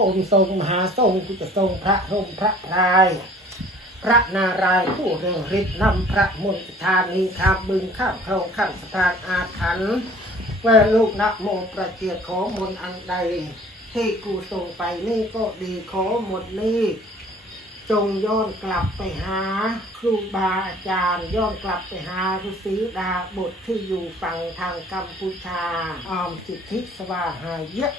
องค์ทรงมหาทรงที่จะทรงพระพรหมพระพราย พระนารายณ์ผู้เรืองฤทธิ์นำพระมนตธานีข้ามบึงข้ามคลองข้ามสะพานอาถรรพ์เมื่อลูกนะโมประเจียขอมนอันใด ที่กูส่งไปนี่ก็ดีขอหมดนี้จงย้อนกลับไปหา ครูบาอาจารย์ ย้อนกลับไปหาฤาษีดาบทที่อยู่ฝั่งทางกัมพูชาออมสิทธิสวาหายะ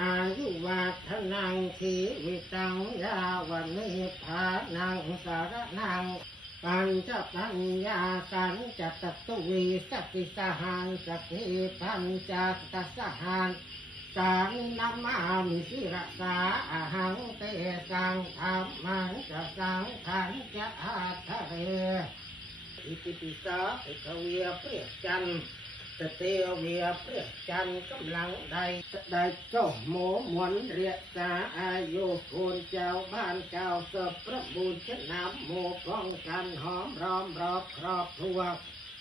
อายุวัฒนังชีวิตังยาวันนิพพานังสารนังปัญจปัญญาสันจตตุวีสัพพิสหันสัติพันจัตตสหันสังนัมมามิสิรสาอาหังเตสังธรรมังจะสังขันจะอาทะเรอิติปิสาเอกเวียเปรียกจันทร์ สเตเวียเปรียกจันกำลังใดได้เจ้าโมหมวนเรียกสาอายุโคนเจ้าบ้านเจ้าเสบพระบูชนำโมป้องกันหอมรอมรอบครอบครัว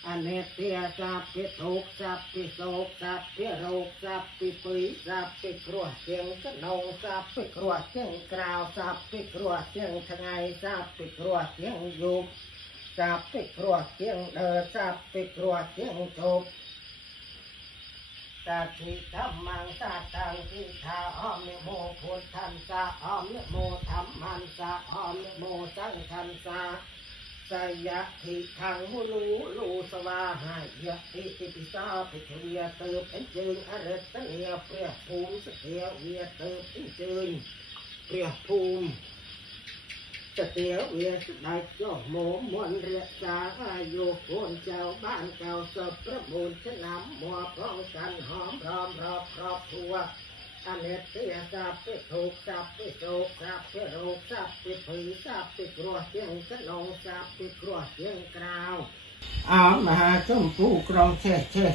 อเนเตียสัพพิทุกสัพพิโศกสัพพิโรคสัพพิปุยสัพพิครัวเสียงกนงสัพพิครัวเสียงกราวสัพพิครัวเสียงทงไงสัพพิครัวเสียงยุบสับไปครัวเสียงเดินสับไปครัวเสียงจบ สัตถิธรรมังสัตตังสิทาอ้อมนิโมพุทธันสะอ้อมนิโมธรรมันสะอ้อมนิโมสังฆันสะสยะทิทังมุลูลูสวาหายะติติปิสาปิเทียเติบเป็นจึงอรตเนียเปรียภูมิสเทียเวียเติบเป็นจึงเปรียภูมิ ស្ទៀវវាស្ដេចចុះមកមុនរក្សាអាយុកូនចៅបាន96ឆ្នាំមកផងកាន់ហោមរំរอบគ្របគ្រួអនិច្ចយាសាពិធោសាពិជោសាពិរោសាពិភីសាពិគ្រោះទាំងកណ្ដងសាពិគ្រោះទាំងក្រៅអោមហាចំពូក្រុងចេះចេះ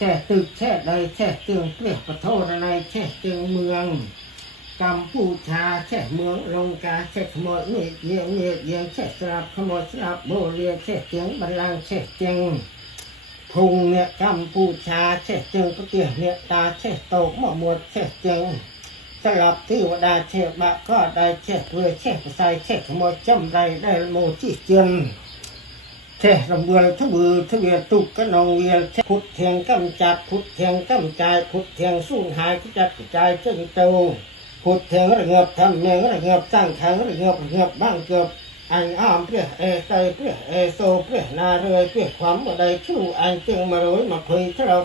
ចេះទឹកចេះដីចេះទាំងព្រះពធរណៃចេះទាំងមឿង กัมพูชาแช่เมืองลงกาแช่ขโมยเมียเยียงเมียเยียงแช่สลับขโมยสลับโบเรียแช่เจียงบัลลังแช่เจียงพุงเนี่ยกัมพูชาแช่เจียงกะเตียเนี่ยตาแช่โตกหมอหมดแช่เจียงสลับที่วดาแช่บะก็ได้แช่เพื่อแช่กระใสแช่ขโมยจำไรได้โมจิเจียนแช่ลำเบือทะบือทะเบียตุกกะนองเวียนพุดเทียงกำจัดพุดเทียงกำจายพุดเทียงสู้หายกระจัดกระจายจึงโต พุทธเถระเงือบทำเนียงระเงือบตั้งทางระเงือบเงือบบ้างเกือบอันอ้อมเพื่อเอไตเพื่อเอโซเพื่อนาเรยเพื่อความบ่ได้ชูอันจึงมาโรยมาคุยเท่เรา